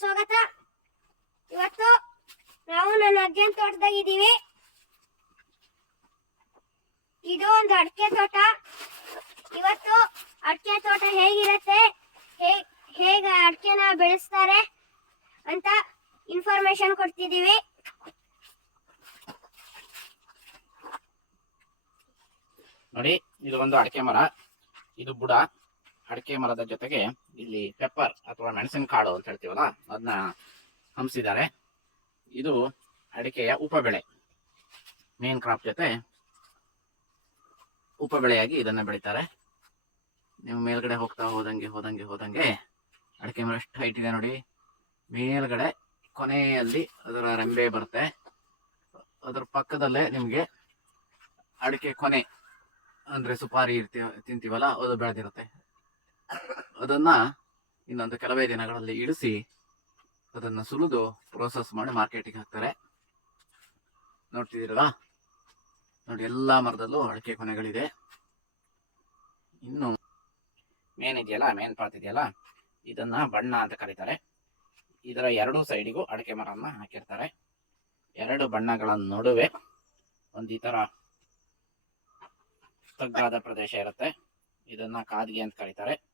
ಸ್ವಾಗತ. ಇವತ್ತು ನಾವು ನನ್ನ ಅಜ್ಜನ ತೋಟದಾಗ ಇದೀವಿ ಇದು ಒಂದು ಅಡಿಕೆ ತೋಟ. ಇವತ್ತು ಅಡಿಕೆ ತೋಟ ಹೇಗಿರುತ್ತೆ? ಹೇಗ್ ಹೇಗೆ ಅಡಿಕೆನ ಬೆಳೆಸ್ತಾರೆ ಅಂತ ಇನ್ಫಾರ್ಮೇಶನ್ ಕೊಡ್ತಿದೀವಿ ನೋಡಿ, ಇದು ಒಂದು ಅಡಿಕೆ ಮರ. ಇದು ಬುಡ. ಅಡಿಕೆ ಮರದ ಜೊತೆಗೆ ಇಲ್ಲಿ ಪೆಪ್ಪರ್ ಅಥವಾ ಮೆಣಸಿನ ಕಾಳು ಅಂತ ಹೇಳ್ತೀವಲ್ಲ ಅದನ್ನ ಹಂಸಿದ್ದಾರೆ. ಇದು ಅಡಿಕೆಯ ಉಪಬೆಳೆ. ಮೇನ್ ಕ್ರಾಪ್ ಜೊತೆ ಉಪಬೆಳೆಯಾಗಿ ಇದನ್ನ ಬೆಳಿತಾರೆ. ನೀವು ಮೇಲ್ಗಡೆ ಹೋಗ್ತಾ ಹೋದಂಗೆ ಹೋದಂಗೆ ಹೋದಂಗೆ ಅಡಿಕೆ ಮೇಲೆ ಎಷ್ಟು ಹೈಟ್ ಇದೆ ನೋಡಿ. ಮೇಲ್ಗಡೆ ಕೊನೆಯಲ್ಲಿ ಅದರ ರೆಂಬೆ ಬರುತ್ತೆ. ಅದರ ಪಕ್ಕದಲ್ಲೇ ನಿಮ್ಗೆ ಅಡಿಕೆ ಕೊನೆ ಅಂದ್ರೆ ಸುಪಾರಿ ಇರ್ತೀವ ತಿಂತೀವಲ್ಲ, ಅದು ಬೆಳೆದಿರುತ್ತೆ. ಅದನ್ನ ಇನ್ನೊಂದು ಕೆಲವೇ ದಿನಗಳಲ್ಲಿ ಇಳಿಸಿ ಅದನ್ನ ಸುಲಿದು ಪ್ರೋಸೆಸ್ ಮಾಡಿ ಮಾರ್ಕೆಟಿಗೆ ಹಾಕ್ತಾರೆ. ನೋಡ್ತಿದ್ದೀರಲ್ಲ? ನೋಡಿ, ಎಲ್ಲಾ ಮರದಲ್ಲೂ ಅಡಿಕೆ ಕೊನೆಗಳಿದೆ. ಇನ್ನು ಮೇನ್ ಇದೆಯಲ್ಲ, ಮೇನ್ ಪಾತ್ ಇದೆಯಲ್ಲ, ಇದನ್ನ ಬಣ್ಣ ಅಂತ ಕರೀತಾರೆ. ಇದರ ಎರಡು ಸೈಡಿಗೂ ಅಡಿಕೆ ಮರವನ್ನು ಹಾಕಿರ್ತಾರೆ. ಎರಡು ಬಣ್ಣಗಳ ನಡುವೆ ಒಂದು ಈ ತರ ತಗ್ಗಾದ ಪ್ರದೇಶ ಇರುತ್ತೆ. ಇದನ್ನ ಕಾದಿಗೆ ಅಂತ ಕರೀತಾರೆ.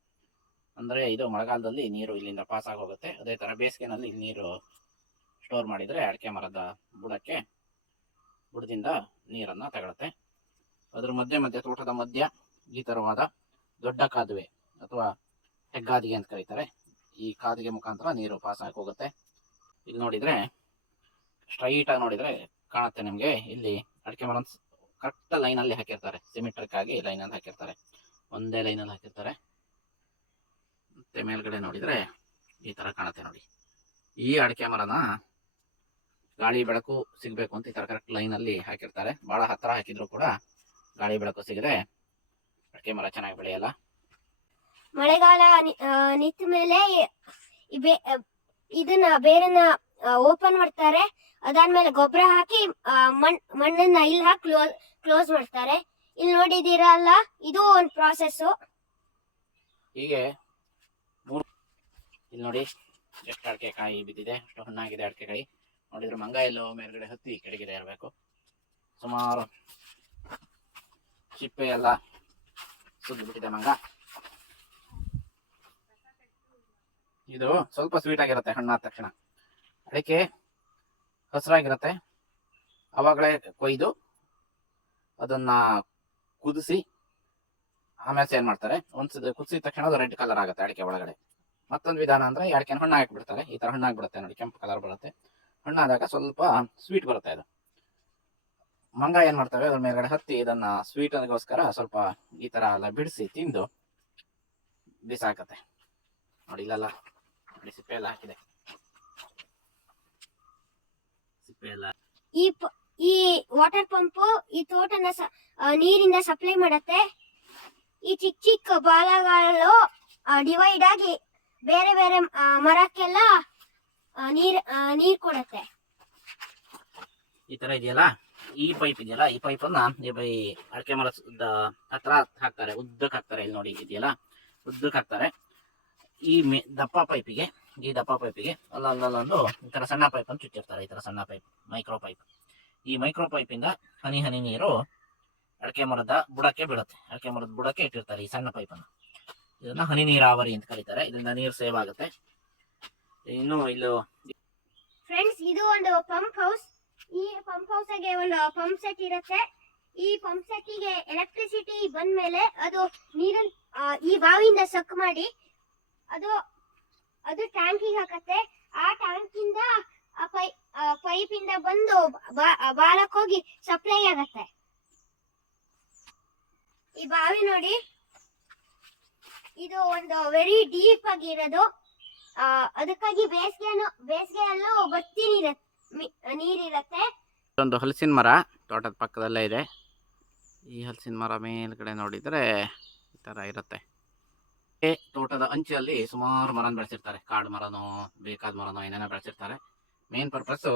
ಅಂದ್ರೆ ಇದು ಮಳೆಗಾಲದಲ್ಲಿ ನೀರು ಇಲ್ಲಿಂದ ಪಾಸ್ ಆಗಿ ಹೋಗುತ್ತೆ ಅದೇ ತರ ಬೇಸಿಗೆನಲ್ಲಿ ಇಲ್ಲಿ ನೀರು ಸ್ಟೋರ್ ಮಾಡಿದರೆ ಅಡಿಕೆ ಮರದ ಬುಡಕ್ಕೆ ಬುಡದಿಂದ ನೀರನ್ನ ತಗೊಳುತ್ತೆ. ಅದ್ರ ಮಧ್ಯೆ ಮಧ್ಯೆ ತೋಟದ ಮಧ್ಯ ಈ ಥರವಾದ ದೊಡ್ಡ ಕಾದುವೆ ಅಥವಾ ಹೆಗ್ಗಾದಿಗೆ ಅಂತ ಕರೀತಾರೆ. ಈ ಕಾದಿಗೆ ಮುಖಾಂತರ ನೀರು ಪಾಸ್ ಆಗಿ ಹೋಗುತ್ತೆ. ಇಲ್ಲಿ ನೋಡಿದ್ರೆ ಸ್ಟ್ರೈಟ್ ಆಗಿ ನೋಡಿದ್ರೆ ಕಾಣುತ್ತೆ ನಿಮಗೆ. ಇಲ್ಲಿ ಅಡಿಕೆ ಮರ ಕರೆಕ್ಟ್ ಲೈನ್ ಅಲ್ಲಿ ಹಾಕಿರ್ತಾರೆ. ಸಿಮೆಟ್ರಿಕ್ ಆಗಿ ಲೈನ್ ಅಲ್ಲಿ ಹಾಕಿರ್ತಾರೆ. ಒಂದೇ ಲೈನ್ ಅಲ್ಲಿ ಹಾಕಿರ್ತಾರೆ. ಮತ್ತೆ ಮೇಲ್ಗಡೆ ನೋಡಿದ್ರೆ ಈ ತರ ಕಾಣುತ್ತೆ ನೋಡಿ. ಈ ಅಡಿಕೆ ಮರನ ಗಾಳಿ ಬೆಳಕು ಸಿಗಬೇಕು ಅಂತ ಈ ತರ ಕರೆಕ್ಟ್ ಲೈನ್ ಅಲ್ಲಿ ಹಾಕಿರ್ತಾರೆ. ಭಾಳ ಹತ್ತಿರ ಹಾಕಿದ್ರು ಕೂಡ ಗಾಳಿ ಬೆಳಕು ಸಿಗದೆ ಅಡಿಕೆ ಮರ ಚೆನ್ನಾಗಿ ಬೆಳೆಯಲ್ಲ. ಮಳೆಗಾಲ ನಿಂತ ಮೇಲೆ ಇದನ್ನ ಬೇರನ್ನ ಓಪನ್ ಮಾಡ್ತಾರೆ. ಅದಾದ್ಮೇಲೆ ಗೊಬ್ಬರ ಹಾಕಿ ಮಣ್ ಮಣ್ಣನ್ನ ಇಲ್ಲಿ ಹಾಕಿ ಕ್ಲೋಸ್ ಕ್ಲೋಸ್ ಮಾಡ್ತಾರೆ. ಇಲ್ಲಿ ನೋಡಿದಿರಲ್ಲ ಇದು ಒಂದು ಪ್ರಾಸೆಸ್ ಹೀಗೆ ಇಲ್ಲಿ ನೋಡಿ ಎಷ್ಟು ಅಡಿಕೆ ಕಾಯಿ ಬಿದ್ದಿದೆ. ಎಷ್ಟು ಹಣ್ಣಾಗಿದೆ ಅಡಿಕೆ ಕಾಯಿ. ನೋಡಿದ್ರೆ ಮಂಗ ಎಲ್ಲೋ ಮೇಲ್ಗಡೆ ಹತ್ತಿ ಕೆಳಗಿದೆ ಇರಬೇಕು ಸುಮಾರು ಚಿಪ್ಪೆ ಎಲ್ಲ ಸುದ್ದು ಬಿಟ್ಟಿದೆ ಮಂಗ. ಇದು ಸ್ವಲ್ಪ ಸ್ವೀಟ್ ಆಗಿರುತ್ತೆ ಹಣ್ಣಾದ ತಕ್ಷಣ. ಅಡಿಕೆ ಹಸಿರಾಗಿರುತ್ತೆ. ಅವಾಗಲೇ ಕೊಯ್ದು ಅದನ್ನ ಕುದಿಸಿ ಆಮೇಲೆ ಏನ್ ಮಾಡ್ತಾರೆ. ಒಂದ್ಸದ ಕುದಿಸಿದ ತಕ್ಷಣ ಅದು ರೆಡ್ ಕಲರ್ ಆಗುತ್ತೆ ಅಡಿಕೆ ಒಳಗಡೆ. ಮತ್ತೊಂದು ವಿಧಾನ ಅಂದ್ರೆ ಕೆನ ಹಣ್ಣು ಹಾಕ್ಬಿಡ್ತಾರೆ. ಈ ತರ ಹಣ್ಣಾಗ್ಬಿಡುತ್ತೆ ನೋಡಿ, ಕೆಂಪು ಕಲರ್ ಬರುತ್ತೆ. ಹಣ್ಣಾದಾಗ ಸ್ವಲ್ಪ ಸ್ವೀಟ್ ಬರುತ್ತೆ ಇದು ಮಂಗ ಏನ್ ಮಾಡ್ತವೆ? ಅದ್ರ ಮೇಲ್ಗಡೆ ಹತ್ತಿ ಇದನ್ನ ಸ್ವೀಟ್ ಅದಕ್ಕೋಸ್ಕರ ಸ್ವಲ್ಪ ಈ ತರ ಎಲ್ಲ ಬಿಡಿಸಿ ತಿಂದು ಬಿಸಾಕತ್ತೆ. ನೋಡಿ ನೋಡಿ, ಸಿಪ್ಪೆ ಎಲ್ಲ ಹಾಕಿದೆ. ಸಿಪ್ಪೆ ಎಲ್ಲ ಈ ಈ ವಾಟರ್ ಪಂಪ್ ಈ ತೋಟನ ನೀರಿಂದ ಸಪ್ಲೈ ಮಾಡತ್ತೆ. ಈ ಚಿಕ್ಕ ಚಿಕ್ಕ ಬಾಲಗಳು ಡಿವೈಡ್ ಆಗಿ ಬೇರೆ ಬೇರೆ ಮರಕ್ಕೆಲ್ಲ ನೀರ್ ನೀರ್ ಕೊಡತ್ತೆ. ಈ ತರ ಇದೆಯಲ್ಲ? ಈ ಪೈಪ್ ಇದೆಯಲ್ಲ? ಈ ಪೈಪ್ ಅನ್ನ ಈ ಅಡಿಕೆ ಮರದ ಹತ್ರ ಹಾಕ್ತಾರೆ, ಉದ್ದಕ್ಕೆ ಹಾಕ್ತಾರೆ ಇಲ್ಲಿ ನೋಡಿ, ಇದೆಯಲ್ಲ? ಉದ್ದಕ್ಕೆ ಹಾಕ್ತಾರೆ. ಈ ದಪ್ಪ ಪೈಪಿಗೆ, ಈ ದಪ್ಪ ಪೈಪಿಗೆ ಅಲ್ಲಲ್ಲೊಂದು ಈ ತರ ಸಣ್ಣ ಪೈಪ್ ಅನ್ನು ಚುಚ್ಚಿರ್ತಾರೆ, ಈ ತರ ಸಣ್ಣ ಪೈಪ್, ಮೈಕ್ರೋ ಪೈಪ್. ಈ ಮೈಕ್ರೋ ಪೈಪ್ ಇಂದ ಹನಿ ಹನಿ ನೀರು ಅಡಿಕೆ ಮರದ ಬುಡಕ್ಕೆ ಬೀಳುತ್ತೆ. ಅಡಿಕೆ ಮರದ ಬುಡಕ್ಕೆ ಇಟ್ಟಿರ್ತಾರೆ ಈ ಸಣ್ಣ ಪೈಪ್ ಅನ್ನು ಇದನ್ನ ಹನಿ ನೀರಾವರಿ ಅಂತ ಕರೀತಾರೆ. ಇದರಿಂದ ನೀರು ಸೇವ್ ಆಗುತ್ತೆ. ಇನ್ನು ಇಲ್ಲೂ ಫ್ರೆಂಡ್ಸ್ ಇದು ಒಂದು ಪಂಪ್ ಹೌಸ್ ಈ ಪಂಪ್ ಹೌಸ್ಗೆ ಒಂದು ಪಂಪ್ ಸೆಟ್ ಇರುತ್ತೆ. ಈ ಪಂಪ್ ಸೆಟ್ಗೆ ಎಲೆಕ್ಟ್ರಿಸಿಟಿ ಬಂದ ಮೇಲೆ ಅದು ನೀರನ್ ಈ ಬಾವಿಯಿಂದ ಸಕ್ ಮಾಡಿ ಅದು ಅದು ಟ್ಯಾಂಕಿಗೆ ಹಾಕತ್ತೆ. ಆ ಟ್ಯಾಂಕ್ ಇಂದ ಪೈಪ್ ಇಂದ ಬಂದು ಬಾಲಕ್ ಹೋಗಿ ಸಪ್ಲೈ ಆಗತ್ತೆ. ಈ ಬಾವಿ ನೋಡಿ. ಇದು ಒಂದು ವೆರಿ ಡೀಪ್ ಆಗಿರೋದು. ಅದಕ್ಕಾಗಿ ಬೇಸಿಗೆನು ಬೇಸಿಗೆಯಲ್ಲೂ ಬತ್ತಿ ನೀರಿರತ್ತೆ. ಒಂದು ಹಲಸಿನ ಮರ, ತೋಟದ ಪಕ್ಕದಲ್ಲೇ ಇದೆ. ಈ ಹಲಸಿನ ಮರ ಮೇಲ್ಗಡೆ ನೋಡಿದರೆ ಈ ಥರ ಇರುತ್ತೆ. ತೋಟದ ಅಂಚಲ್ಲಿ ಸುಮಾರು ಮರನ ಬೆಳೆಸಿರ್ತಾರೆ. ಕಾಡು ಮರನೋ, ಬೇಕಾದ ಮರನೋ, ಏನೇನೋ ಬೆಳೆಸಿರ್ತಾರೆ. ಮೇನ್ ಪರ್ಪಸ್ಸು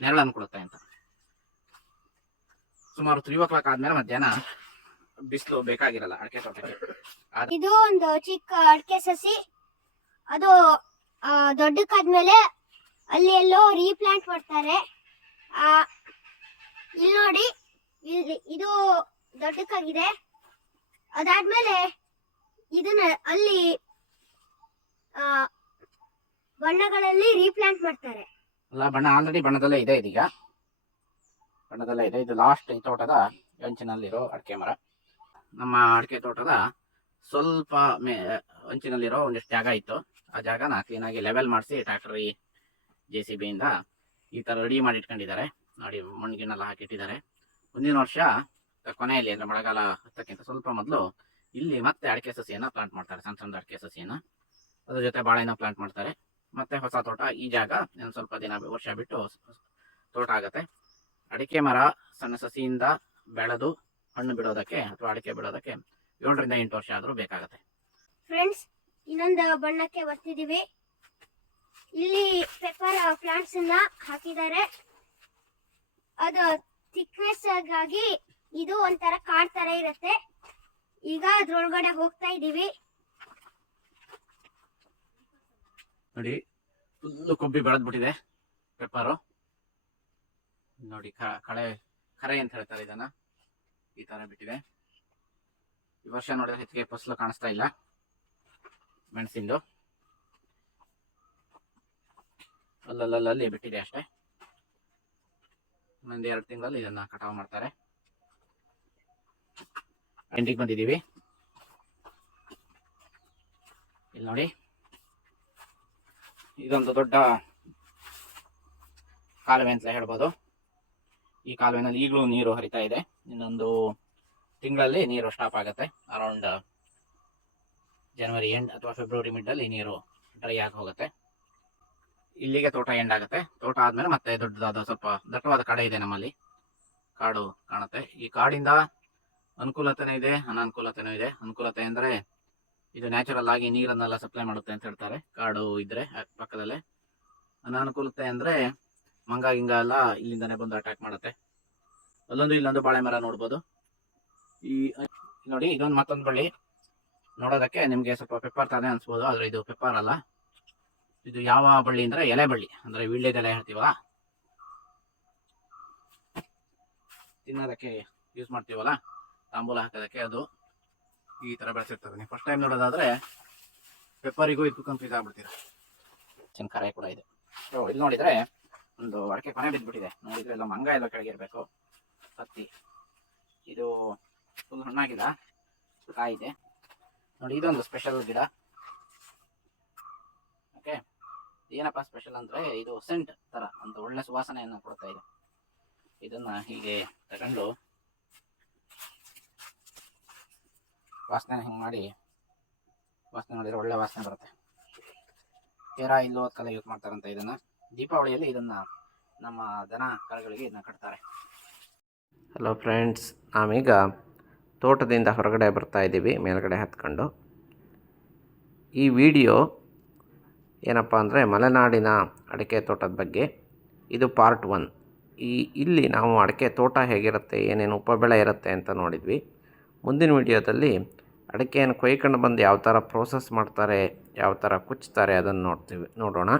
ನೆರಳನ್ನು ಕೊಡುತ್ತೆ ಅಂತ. ಸುಮಾರು ತ್ರೀ ಓ ಕ್ಲಾಕ್ ಆದಮೇಲೆ ಮಧ್ಯಾಹ್ನ ಬಿಸಿಲು ಬೇಕಾಗಿರಲ್ಲ ಅಡಿಕೆ ತೋಟಕ್ಕೆ ಇದು ಒಂದು ಚಿಕ್ಕ ಅಡಿಕೆ ಸಸಿ. ಅದು ಆ, ದೊಡ್ಡಕ್ಕಾದ್ಮೇಲೆ ಅಲ್ಲಿ ಎಲ್ಲೋ ರೀಪ್ಲಾಂಟ್ ಮಾಡ್ತಾರೆ. ಆ ಇಲ್ಲಿ ನೋಡಿ ಇಲ್ಲಿ ಇದು ದೊಡ್ಡಕ್ಕಾಗಿದೆ. ಅದಾದ್ಮೇಲೆ ಇದನ್ನ ಅಲ್ಲಿ ಆ ಬಣ್ಣಗಳಲ್ಲಿ ರೀಪ್ಲಾಂಟ್ ಮಾಡ್ತಾರೆ. ಅಲ್ಲ ಬಣ್ಣ ಆಲ್ರೆಡಿ ಬಣ್ಣದಲ್ಲೇ ಇದೆ ಇದೀಗ. ಬಣ್ಣದಲ್ಲೇ ಇದೆ. ಇದು ಲಾಸ್ಟ್ ಈ ತೋಟದ ಅಂಚಿನಲ್ಲಿರೋ ಅಡಿಕೆ ಮರ. ನಮ್ಮ ಅಡಿಕೆ ತೋಟದ ಸ್ವಲ್ಪ ಮೇ ಅಂಚಿನಲ್ಲಿರೋ ಒಂದಿಷ್ಟು ಜಾಗ ಇತ್ತು. ಆ ಜಾಗನ ಕ್ಲೀನಾಗಿ ಲೆವೆಲ್ ಮಾಡಿಸಿ ಟ್ರ್ಯಾಕ್ಟರ್ ಜೆ ಸಿ ಬಿಯಿಂದ ಈ ಥರ ರೆಡಿ ಮಾಡಿ ಇಟ್ಕೊಂಡಿದ್ದಾರೆ. ನೋಡಿ ಗಿಣ್ಣೆಲ್ಲ ಹಾಕಿಟ್ಟಿದ್ದಾರೆ. ಮುಂದಿನ ವರ್ಷ ಕೊನೆಯಲ್ಲಿ ಅಂದರೆ ಮಳೆಗಾಲ ಹತ್ತಕ್ಕಿಂತ ಸ್ವಲ್ಪ ಮೊದಲು ಇಲ್ಲಿ ಮತ್ತೆ ಅಡಿಕೆ ಸಸಿಯನ್ನು ಪ್ಲಾಂಟ್ ಮಾಡ್ತಾರೆ, ಸಣ್ಣ ಸಣ್ಣ ಅಡಿಕೆ ಸಸಿಯನ್ನು. ಅದ್ರ ಜೊತೆ ಬಾಳೆನ ಪ್ಲಾಂಟ್ ಮಾಡ್ತಾರೆ. ಮತ್ತೆ ಹೊಸ ತೋಟ ಈ ಜಾಗ ಸ್ವಲ್ಪ ದಿನ, ವರ್ಷ ಬಿಟ್ಟು ತೋಟ ಆಗುತ್ತೆ. ಅಡಿಕೆ ಮರ ಸಣ್ಣ ಸಸಿಯಿಂದ ಬೆಳೆದು ಹಣ್ಣು ಬಿಡೋದಕ್ಕೆ ಅಥವಾ ಅಡಿಕೆ ಬಿಡೋದಕ್ಕೆ ಏಳರಿಂದ ಎಂಟು ವರ್ಷ ಆದರೂ ಬೇಕಾಗುತ್ತೆ. ಫ್ರೆಂಡ್ಸ್ ಇನ್ನೊಂದು ಬಣ್ಣಕ್ಕೆ ಬರ್ತಿದೀವಿ ಇಲ್ಲಿ ಪೆಪ್ಪರ್ ಪ್ಲಾಂಟ್ಸ್ ಅನ್ನ ಹಾಕಿದ್ದಾರೆ. ಅದು ಥಿಕ್ನೆಸ್ ಆಗಿ ಇದು ಒಂಥರ ಕಾಡ್ ತರ ಇರುತ್ತೆ. ಈಗ ಅದ್ರೊಳಗಡೆ ಹೋಗ್ತಾ ಇದೀವಿ ನೋಡಿ ಫುಲ್ಲು ಕೊಬ್ಬಿ ಬೆಳೆದ್ಬಿಟ್ಟಿದೆ ಪೆಪ್ಪರು ನೋಡಿ ಕಳೆ ಕರೆ ಅಂತ ಹೇಳ್ತಾರೆ ಇದನ್ನ. ಈ ತರ ಬಿಟ್ಟಿದೆ. ಈ ವರ್ಷ ನೋಡಿದ್ರೆ ಹೆಚ್ಚಿಗೆ ಫಸಲು ಕಾಣಿಸ್ತಾ ಇಲ್ಲ. ಮೆಣಸಿಂದು. ಅಲ್ಲಲ್ಲಲ್ಲಿ ಬಿಟ್ಟಿದೆ ಅಷ್ಟೇ. ಇನ್ನೊಂದು ಎರಡು ತಿಂಗಳಲ್ಲಿ ಇದನ್ನ ಕಟಾವು ಮಾಡ್ತಾರೆ. ಎಂಟಿಗೆ ಬಂದಿದ್ದೀವಿ. ಇಲ್ಲಿ ನೋಡಿ. ಇದೊಂದು ದೊಡ್ಡ ಕಾಲುವೆ ಅಂತ ಹೇಳ್ಬೋದು. ಈ ಕಾಲುವೆನಲ್ಲಿ ಈಗಲೂ ನೀರು ಹರಿತಾ ಇದೆ. ಇನ್ನೊಂದು ತಿಂಗಳಲ್ಲಿ ನೀರು ಸ್ಟಾಪ್ ಆಗುತ್ತೆ. ಅರೌಂಡ್ ಜನವರಿ ಎಂಡ್ ಅಥವಾ ಫೆಬ್ರವರಿ ಮಿಡ್ ಅಲ್ಲಿ ನೀರು ಡ್ರೈ ಆಗಿ ಹೋಗುತ್ತೆ. ಇಲ್ಲಿಗೆ ತೋಟ ಎಂಡ್ ಆಗುತ್ತೆ. ತೋಟ ಆದ್ಮೇಲೆ ಮತ್ತೆ ದೊಡ್ಡದಾದ ಸ್ವಲ್ಪ ದಟ್ಟವಾದ ಕಡೆ ಇದೆ ನಮ್ಮಲ್ಲಿ. ಕಾಡು ಕಾಣುತ್ತೆ. ಈ ಕಾಡಿಂದ ಅನುಕೂಲತೆನೂ ಇದೆ, ಅನಾನುಕೂಲತೆನೂ ಇದೆ. ಅನುಕೂಲತೆ ಅಂದ್ರೆ ಇದು ನ್ಯಾಚುರಲ್ ಆಗಿ ನೀರನ್ನೆಲ್ಲ ಸಪ್ಲೈ ಮಾಡುತ್ತೆ ಅಂತ ಹೇಳ್ತಾರೆ. ಕಾಡು ಇದ್ರೆ ಪಕ್ಕದಲ್ಲೇ. ಅನಾನುಕೂಲತೆ ಅಂದ್ರೆ ಮಂಗ ಹಿಂಗ ಎಲ್ಲ ಇಲ್ಲಿಂದಾನೆ ಬಂದು ಅಟ್ಯಾಕ್ ಮಾಡುತ್ತೆ. ಅಲ್ಲೊಂದು ಇಲ್ಲೊಂದು ಬಾಳೆ ಮರ ನೋಡ್ಬೋದು. ಈ, ನೋಡಿ, ಇದೊಂದು ಮತ್ತೊಂದು ಬಳ್ಳಿ. ನೋಡೋದಕ್ಕೆ ನಿಮಗೆ ಸ್ವಲ್ಪ ಪೆಪ್ಪರ್ ತಾನೇ ಅನ್ಸ್ಬೋದು, ಆದರೆ ಇದು ಪೆಪ್ಪರ್ ಅಲ್ಲ. ಇದು ಯಾವ ಬಳ್ಳಿ ಅಂದ್ರೆ ಎಲೆ ಬಳ್ಳಿ, ಅಂದ್ರೆ ವೀಳ್ಯದೆಲೆ ಹೇಳ್ತೀವಲ್ಲ? ತಿನ್ನೋದಕ್ಕೆ ಯೂಸ್ ಮಾಡ್ತೀವಲ್ಲ? ತಾಂಬೂಲ ಹಾಕೋದಕ್ಕೆ ಅದು ಈ ತರ ಬೆಳೆಸಿರ್ತದೆ ನೀವು ಫಸ್ಟ್ ಟೈಮ್ ನೋಡೋದಾದ್ರೆ ಪೆಪ್ಪರಿಗೂ ಇದಕ್ಕೂ ಕನ್ಫ್ಯೂಸ್ ಆಗ್ಬಿಡ್ತೀರ. ಚಿನ್ನ ಕೂಡ ಇದೆ. ಸೊ ಇಲ್ಲಿ ನೋಡಿದ್ರೆ ಒಂದು ಅಡಕೆ ಕೊನೆ ಬಿದ್ದುಬಿಟ್ಟಿದೆ ನೋಡಿದ್ರೆ ಎಲ್ಲ ಮಂಗ ಎಲ್ಲ ಕೆಳಗೆ ಇರಬೇಕು. ಹತ್ತಿ. ಇದು ಫುಲ್ ಹಣ್ಣಾಗಿಲ್ಲ. ಕಾಯಿದೆ. ನೋಡಿ, ಇದೊಂದು ಸ್ಪೆಷಲ್ ಗಿಡ. ಓಕೆ ಏನಪ್ಪ ಸ್ಪೆಷಲ್ ಅಂದ್ರೆ ಇದು ಸೆಂಟ್ ತರ, ಒಂದು ಒಳ್ಳೆ ಸುವಾಸನೆಯನ್ನು ಕೊಡ್ತಾ ಇದೆ. ಇದನ್ನು ಹೀಗೆ ತಗೊಂಡು ವಾಸನೆ ಹಿಂಗೆ ಮಾಡಿ, ವಾಸನೆ ಮಾಡಿದ್ರೆ ಒಳ್ಳೆ ವಾಸನೆ ಬರುತ್ತೆ. ಹೇರ ಇಲ್ಲೋ ಕಲೆ ಯೂಸ್ ಮಾಡ್ತಾರಂತ ಇದನ್ನ. ದೀಪಾವಳಿಯಲ್ಲಿ ಇದನ್ನ ನಮ್ಮ ದನ ಕರುಗಳಿಗೆ ಇದನ್ನ ಕಟ್ತಾರೆ. ಹಲೋ ಫ್ರೆಂಡ್ಸ್ ನಾವೀಗ ತೋಟದಿಂದ ಹೊರಗಡೆ ಬರ್ತಾ ಇದ್ದೀವಿ, ಮೇಲ್ಗಡೆ ಹತ್ಕೊಂಡು. ಈ ವಿಡಿಯೋ ಏನಪ್ಪ ಅಂದರೆ ಮಲೆನಾಡಿನ ಅಡಿಕೆ ತೋಟದ ಬಗ್ಗೆ. ಇದು ಪಾರ್ಟ್ ಒನ್ ಈ, ಇಲ್ಲಿ ನಾವು ಅಡಿಕೆ ತೋಟ ಹೇಗಿರುತ್ತೆ, ಏನೇನು ಉಪಬೆಳೆ ಇರುತ್ತೆ ಅಂತ ನೋಡಿದ್ವಿ. ಮುಂದಿನ ವಿಡಿಯೋದಲ್ಲಿ ಅಡಿಕೆಯನ್ನು ಕೊಯ್ಕೊಂಡು ಬಂದು ಯಾವ ಥರ ಪ್ರೋಸೆಸ್ ಮಾಡ್ತಾರೆ, ಯಾವ ಥರ ಕುಚ್ತಾರೆ ಅದನ್ನು ನೋಡ್ತೀವಿ, ನೋಡೋಣ.